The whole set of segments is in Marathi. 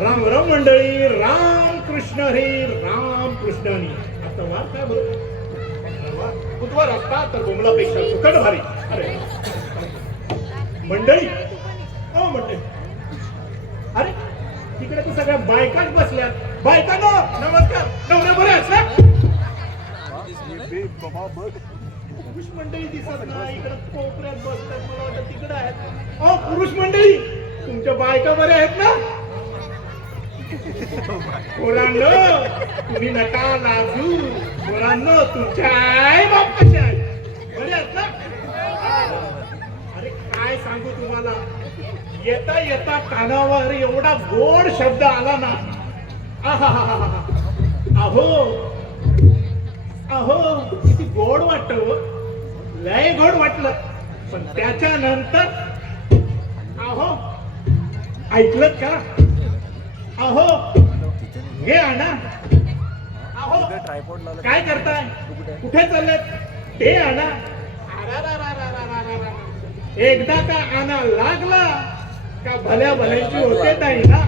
राम राम मंडळी राम कृष्ण हरी राम कृष्ण हरी आता वार काय बरोबर बुधवार असता तर बोमलापेक्षा सुकट भारी. अरे. मंडळी. हो मंडळी. अरे तिकडे तर सगळ्या बायकाच बसल्यात बायकांनो नमस्कार. नवऱ्या बऱ्या आहेत पुरुष मंडळी दिसत नाही. इकडे कोपऱ्यात बसतात. मला वाटतं तिकडे आहेत. अ पुरुष मंडळी तुमच्या बायका बऱ्या आहेत ना? पोरांनो तुम्ही नका लाजू पोरांनो तुमच्या आई बाप कशा आहेत? ना? अरे काय सांगू तुम्हाला? येता येता कानावर एवढा गोड शब्द आला ना. अहो अहो किती गोड वाटत हो. लय गोड वाटलं. पण त्याच्यानंतर अहो ऐकलं का? अहो हे आणा. अहो काय करताय? कुठे चाललेत? ते आणा. एकदा का आणा लागला का भल्या भल्याची होते नाही ना?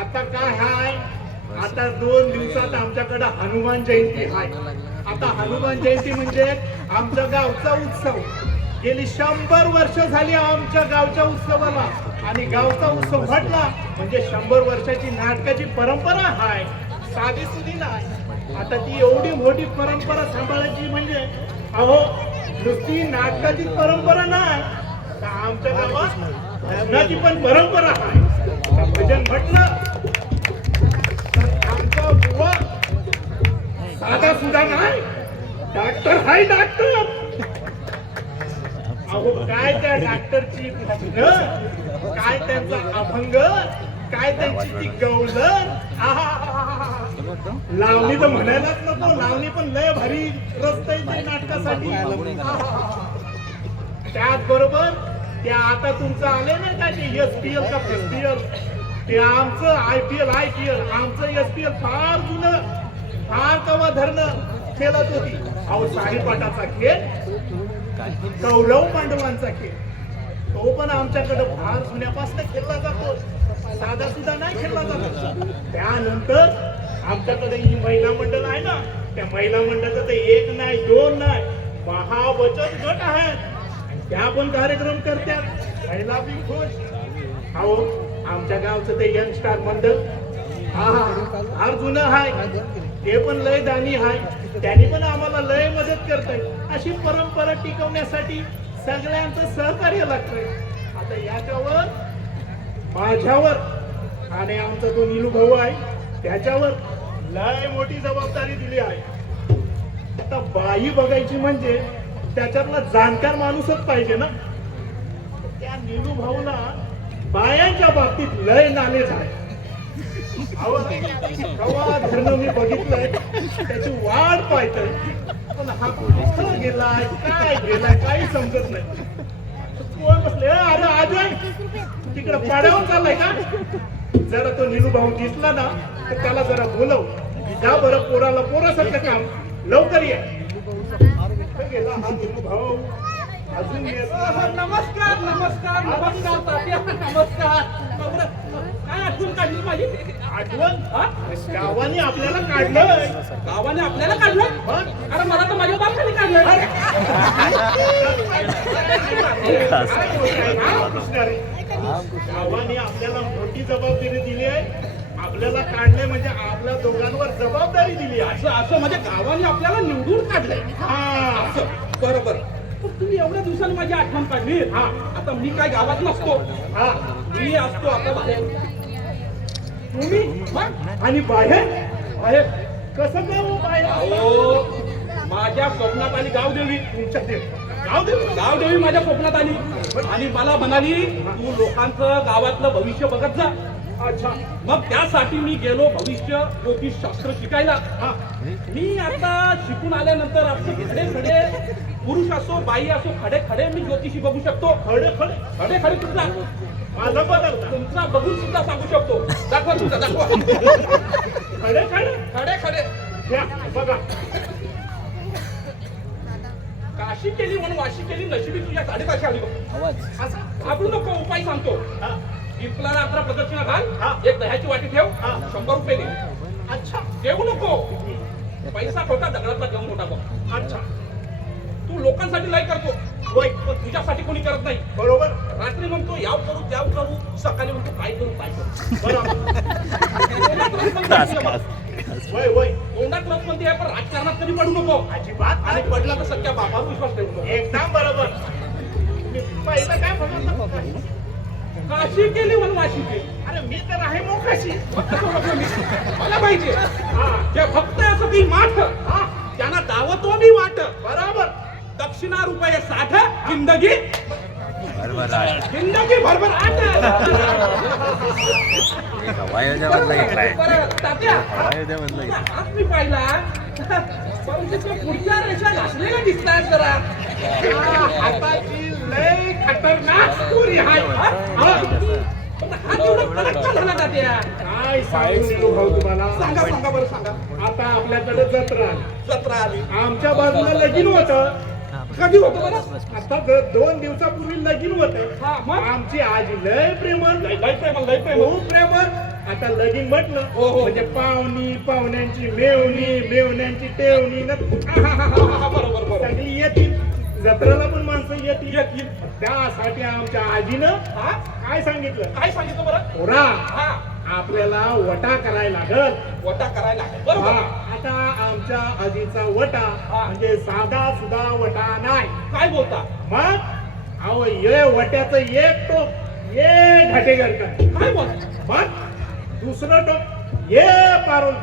आता काय हाय? आता दोन दिवसात आमच्याकडे हनुमान जयंती हाय. आता हनुमान जयंती म्हणजे आमच्या गावचा उत्सव. गेली शंभर वर्ष झाली आमच्या गावच्या उत्सवाला. आणि गावचा उत्सव म्हटला म्हणजे शंभर वर्षाची नाटकाची परंपरा हाय. साधी सुधी नाही. आता ती एवढी मोठी परंपरा सांभाळायची म्हणजे अहो नुसती नाटकाची परंपरा नाही. आमच्या गावात भजनाची पण परंपरा आहे भजन म्हटलं तर आमचा बुवा साधा सुद्धा नाही. Doctor hi doctor. काय त्या डॉक्टरची काय त्यांचा अभंग? काय त्यांची ती गवलन लावणी तर म्हणायलाच नको लावणी पण लय भारी रस्त आहे नाटकासाठी त्याचबरोबर त्या आता तुमचं आले ना का ते एस पी एल का फेस्टिवल ते आमचं I P L I P L आमचं एस पी एल फार जुनं फार कवा धरणं खेळत होती. अहो साडेपाटाचा खेळ कौरव पांडवांचा खेळ. तो पण आमच्याकडे फार जुन्यापासून खेळला जातो. साधा सुद्धा नाही खेळला जातो. त्यानंतर आमच्याकडे ही महिला मंडळ आहे ना त्या महिला मंडळाचं ते एक नाही दोन नाही महाबचत गट आहे त्या पण कार्यक्रम करतात. महिला बी खुश. अहो आमच्या गावचं ते यंग स्टार मंडळ. हा हा फार जुनं आहे ते पण लय दानी आहे त्यांनी पण आम्हाला लय मदत करताय अशी परंपरा टिकवण्यासाठी सगळ्यांचं सहकार्य लागतंय. आता याच्यावर माझ्यावर आणि आमचा तो निलू भाऊ आहे त्याच्यावर लय मोठी जबाबदारी दिली आहे. आता बाई बघायची म्हणजे त्याच्यातला जाणकार माणूसच पाहिजे ना. त्या निलू भाऊला बायांच्या बाबतीत लय नाणे आहे. धरण मी बघितलंय? त्याची वाढ पाहतोय. पण हा कुठं गेलाय काय गेलाय काही समजत नाही कोण बसले अरे आजोय तिकडे पाड्यावर चाललाय का? जरा तो निलू भाऊ दिसला ना तर त्याला जरा बोलव. जा बरं पोराला पोरासारखं काम. लवकर ये. गेला हा निलू भाऊ नमस्कार नमस्कार नमस्कार तात्या. नमस्कार. काय आठवण काढली माझी आठवण? हा? गावाने आपल्याला काढलंय गावाने आपल्याला काढलं? अरे मला तर माझ्या बापाने काढलं. गावाने आपल्याला मोठी जबाबदारी दिली आहे. आपल्याला काढले म्हणजे आपल्या दोघांवर जबाबदारी दिली असं असं. म्हणजे गावाने आपल्याला निवडून काढलंय. हा. असं. बरोबर. तुम्ही एवढ्या दिवसांनी माझी आठवण काढली? हा. आता मी काय गावात नसतो. हा. मी असतो आता बाहेर. तुम्ही? आणि बाहेर? बाहेर. कसं काय हो बाहेर? अहो माझ्या स्वप्नात आली गावदेवी. तुमच्या ते गाव दे गावदेवी माझ्या स्वप्नात आली. आणि मला म्हणाली तू लोकांचं गावातलं भविष्य बघत जा. अच्छा. मग त्यासाठी मी गेलो भविष्य ज्योतिष शास्त्र शिकायला. हा. मी आता शिकून आल्यानंतर आपले खडे खडे पुरुष असो बाई असो खडे खडे मी ज्योतिषी बघू शकतो. खडे खडे? खडे खडे तुमचा माझा बदलता. तुमचा बघून सुद्धा सांगू शकतो. दाखवा तुमचा दाखवा. खडे खडे? खडे खडे. घ्या बघा. काशी केली म्हणून वाशी केली नशिबी तुझ्या साडेपाचशे आली बघ. असं. घाबरू नको उपाय सांगतो. हा. पिपला रात्र प्रदक्षिणा हा. घाल एक दह्याची वाटी ठेव. हा. शंभर रुपये दे. अच्छा. देऊ नको. पैसा खोटा दगडातला घेऊन मोठा बघ. अच्छा. तू लोकांसाठी लय करतो. होय. पण तुझ्यासाठी कोणी करत नाही. बरोबर. रात्री म्हणतो याव करू त्याव करू. सकाळी म्हणतो काय करू काय करू. बरोबर. म्हणते होय होय. तोंडात रस म्हणते आहे, पण राजकारणात कधी पडू नको. अजिबात आणि. पडला तर सध्या बापावर विश्वास ठेवू नको. एकदम बरोबर. मी पहिलं काय म्हणत होतो? काशी केली म्हणून वाशी केली. अरे मी तर आहे मोकाशी. मी? मला पाहिजे. हा जे भक्त असं ती माठ. हा त्यांना दावतो मी वाट. बरोबर. दक्षिणा रुपये साठ जिंदगी जिंदगी भरभर आठ हवाई घेतलाय. मी पाहिला. परंतु पुढच्या रेषा घासलेल्या दिसतात जरा. हाताची लय खतरनाक पुरी हा? हा. काय सांगू? नको भाऊ तुम्हाला सांगा सांगा बरं सांगा. आता आपल्याकडे जत्रा. जत्रा आली. आमच्या बाजूला लगीन होतं. कधी होतं बरं? आता द- दोन दिवसापूर्वी लगीन होतं हा मग? आमची आजी लय प्रेमळ. खूप प्रेमळ. आता लगीन म्हटलं हो, हो. म्हणजे पाहुणी पाहुण्यांची मेवणी मेवण्यांची तेवणी न हा, हा, हा, बरोबर बरोबर. सगळी येतील. जत्रेला पण माणसं येतील. येतील. त्यासाठी आमच्या आजीनं हा? काय सांगितलं? काय सांगितलं बरं? पोरा हा. आपल्याला वटा करायला लागल. वटा करायला लागेल. हा, बरोबर आता आमच्या आजीचा वटा. म्हणजे साधा सुद्धा वटा नाही. काय बोलता? मग? अहो ये वट्याचं एक टोक ये घाटे काय बोलता? मग? दुसरं टोक ये पारोल